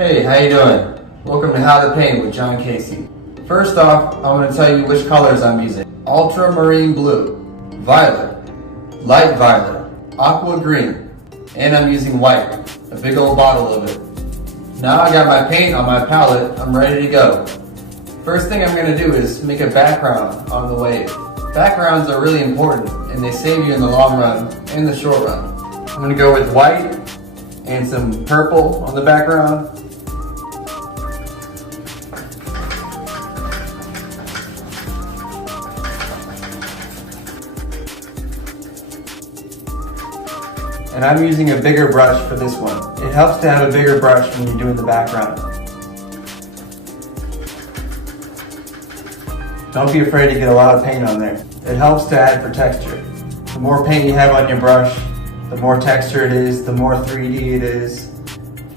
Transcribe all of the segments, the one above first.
Hey, how you doing? Welcome to How to Paint with John Casey. First off, I'm going to tell you which colors I'm using. Ultramarine blue, violet, light violet, aqua green, and I'm using white, a big old bottle of it. Now I got my paint on my palette, I'm ready to go. First thing I'm going to do is make a background on the wave. Backgrounds are really important and they save you in the long run and the short run. I'm going to go with white and some purple on the background. And I'm using a bigger brush for this one. It helps to have a bigger brush when you're doing the background. Don't be afraid to get a lot of paint on there. It helps to add for texture. The more paint you have on your brush, the more texture it is, the more 3D it is.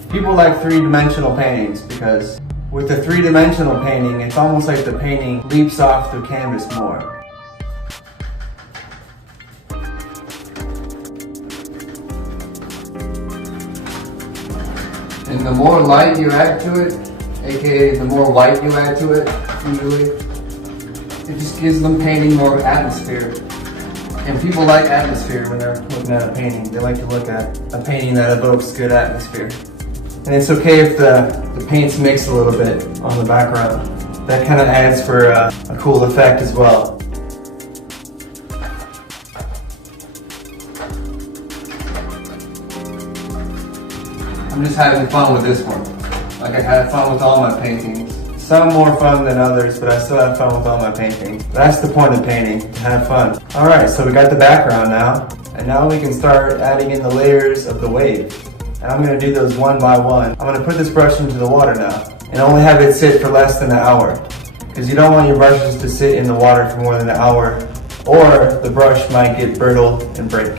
People like three-dimensional paintings because with the three-dimensional painting, it's almost like the painting leaps off the canvas more. And the more light you add to it, aka the more white you add to it, usually, it just gives them painting more atmosphere. And people like atmosphere when they're looking at a painting. They like to look at a painting that evokes good atmosphere. And it's okay if the paints mix a little bit on the background. That kind of adds for a cool effect as well. I'm just having fun with this one. Like I had fun with all my paintings. Some more fun than others, but I still have fun with all my paintings. That's the point of painting, to have fun. Alright, so we got the background now. And now we can start adding in the layers of the wave. And I'm going to do those one by one. I'm going to put this brush into the water now. And only have it sit for less than an hour. Because you don't want your brushes to sit in the water for more than an hour. Or the brush might get brittle and break.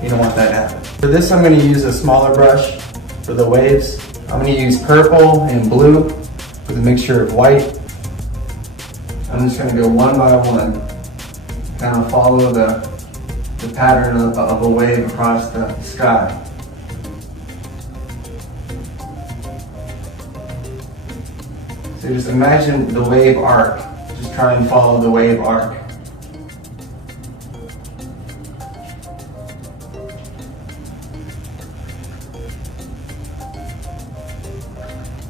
You don't want that to happen. For this I'm going to use a smaller brush. For the waves, I'm going to use purple and blue with a mixture of white. I'm just going to go one by one, kind of follow the pattern of a wave across the sky. So just imagine the wave arc. Just try and follow the wave arc.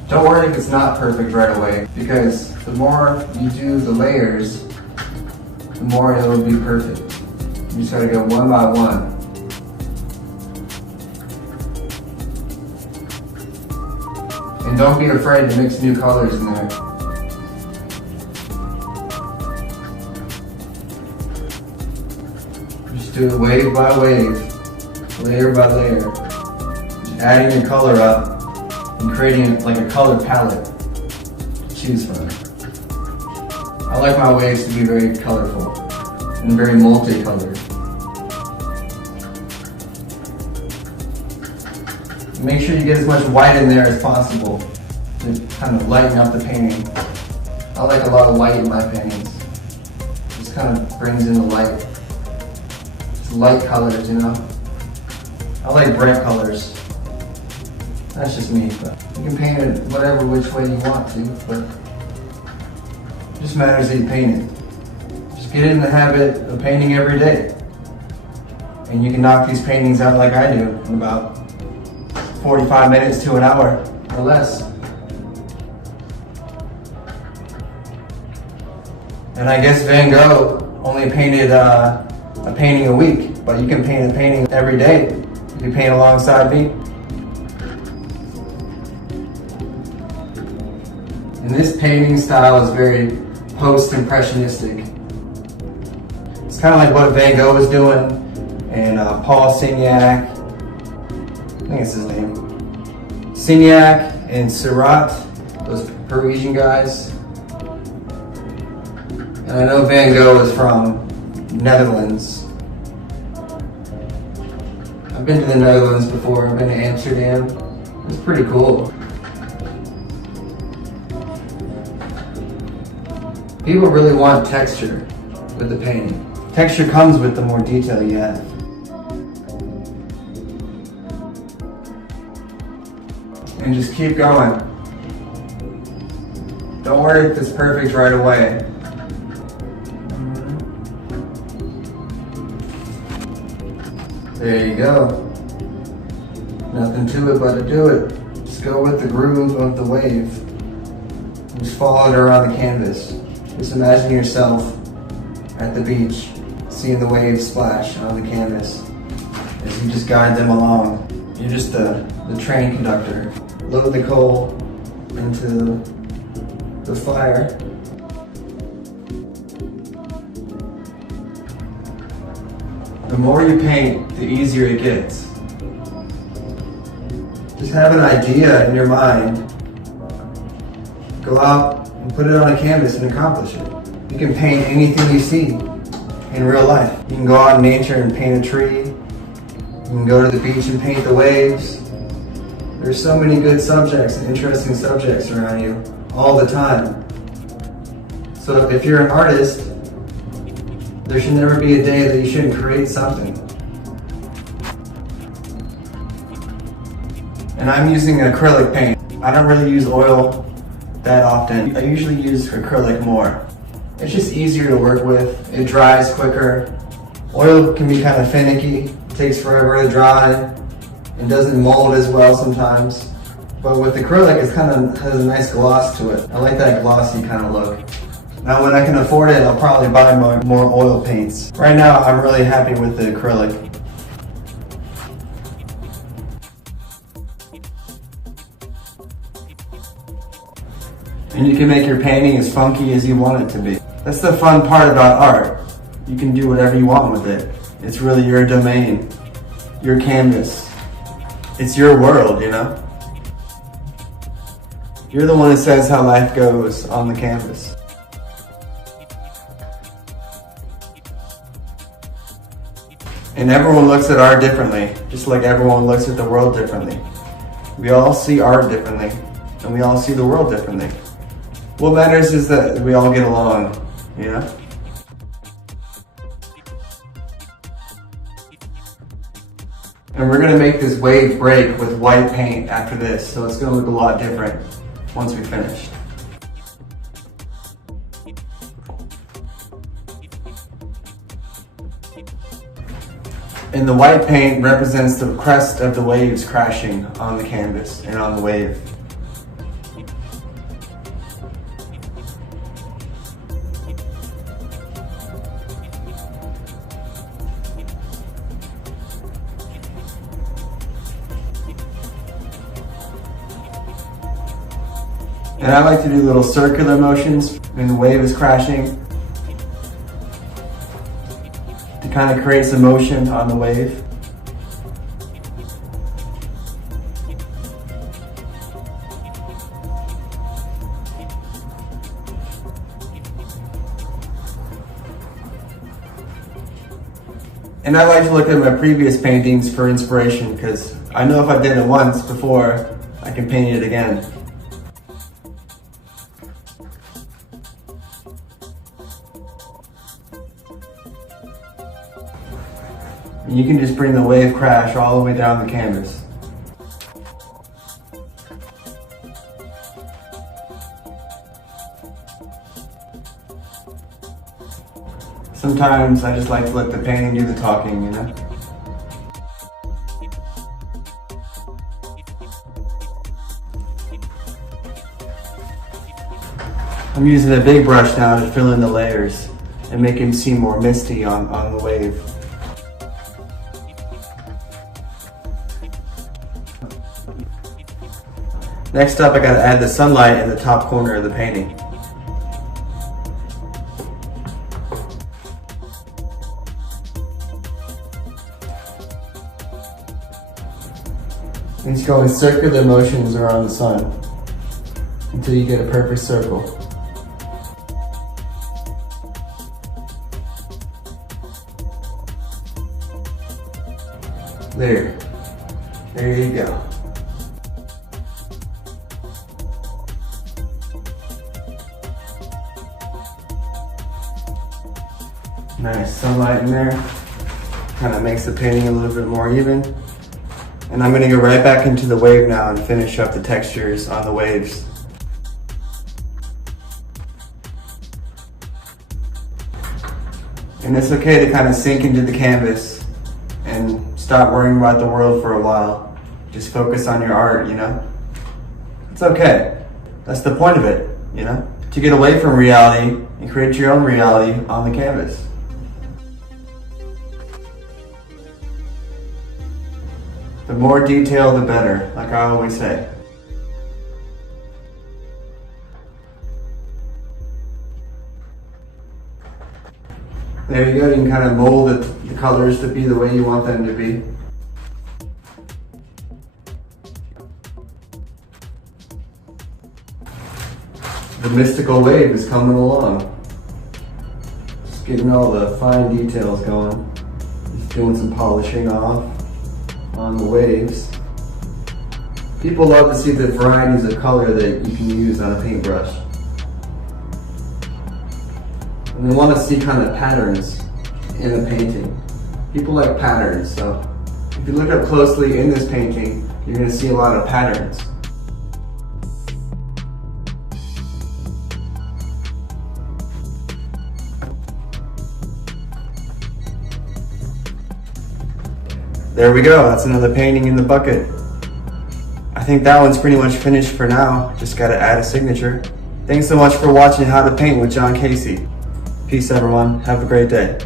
Don't worry if it's not perfect right away, because the more you do the layers, the more it will be perfect. You just gotta go one by one. And don't be afraid to mix new colors in there. Just do it wave by wave, layer by layer. Just adding your color up. And creating like a color palette to choose from. I like my waves to be very colorful and very multicolored. Make sure you get as much white in there as possible to kind of lighten up the painting. I like a lot of white in my paintings. Just kind of brings in the light. Just light colors, you know? I like bright colors. That's just me, but you can paint it whatever which way you want to, but it just matters that you paint it. Just get in the habit of painting every day. And you can knock these paintings out like I do in about 45 minutes to an hour or less. And I guess Van Gogh only painted a painting a week, but you can paint a painting every day. You can paint alongside me. And this painting style is very post-impressionistic. It's kind of like what Van Gogh was doing, and Paul Signac, I think it's his name, Signac and Seurat, those Parisian guys. And I know Van Gogh is from Netherlands. I've been to the Netherlands before, I've been to Amsterdam. It's pretty cool. People really want texture with the painting. Texture comes with the more detail you have. And just keep going. Don't worry if it's perfect right away. There you go. Nothing to it but to do it. Just go with the groove of the wave. Just follow it around the canvas. Just imagine yourself at the beach, seeing the waves splash on the canvas as you just guide them along. You're just the train conductor. Load the coal into the fire. The more you paint, the easier it gets. Just have an idea in your mind. Go out and put it on a canvas and accomplish it. You can paint anything you see in real life. You can go out in nature and paint a tree. You can go to the beach and paint the waves. There's so many good subjects and interesting subjects around you all the time. So if you're an artist, there should never be a day that you shouldn't create something. And I'm using acrylic paint. I don't really use oil that often. I usually use acrylic more. It's just easier to work with. It dries quicker. Oil can be kind of finicky. It takes forever to dry and doesn't mold as well sometimes. But with acrylic, it kind of has a nice gloss to it. I like that glossy kind of look. Now when I can afford it, I'll probably buy more oil paints. Right now, I'm really happy with the acrylic. And you can make your painting as funky as you want it to be. That's the fun part about art. You can do whatever you want with it. It's really your domain, your canvas. It's your world, you know? You're the one that says how life goes on the canvas. And everyone looks at art differently, just like everyone looks at the world differently. We all see art differently, and we all see the world differently. What matters is that we all get along, you know? And we're gonna make this wave break with white paint after this, so it's gonna look a lot different once we finish. And the white paint represents the crest of the waves crashing on the canvas and on the wave. And I like to do little circular motions when the wave is crashing to kind of create some motion on the wave. And I like to look at my previous paintings for inspiration because I know if I did it once before, I can paint it again. And you can just bring the wave crash all the way down the canvas. Sometimes I just like to let the painting do the talking, you know? I'm using a big brush now to fill in the layers and make them seem more misty on the wave. Next up, I gotta add the sunlight in the top corner of the painting. And just go in circular motions around the sun until you get a perfect circle. There you go. Nice sunlight in there, kind of makes the painting a little bit more even. And I'm gonna go right back into the wave now and finish up the textures on the waves. And it's okay to kind of sink into the canvas and stop worrying about the world for a while. Just focus on your art, you know? It's okay. That's the point of it, you know? To get away from reality and create your own reality on the canvas. The more detail, the better, like I always say. There you go, you can kind of mold the colors to be the way you want them to be. The mystical wave is coming along. Just getting all the fine details going. Just doing some polishing off on the waves. People love to see the varieties of color that you can use on a paintbrush. And they want to see kind of patterns in a painting. People like patterns, so if you look up closely in this painting, you're going to see a lot of patterns. There we go, that's another painting in the bucket. I think that one's pretty much finished for now. Just gotta add a signature. Thanks so much for watching How to Paint with John Casey. Peace everyone, have a great day.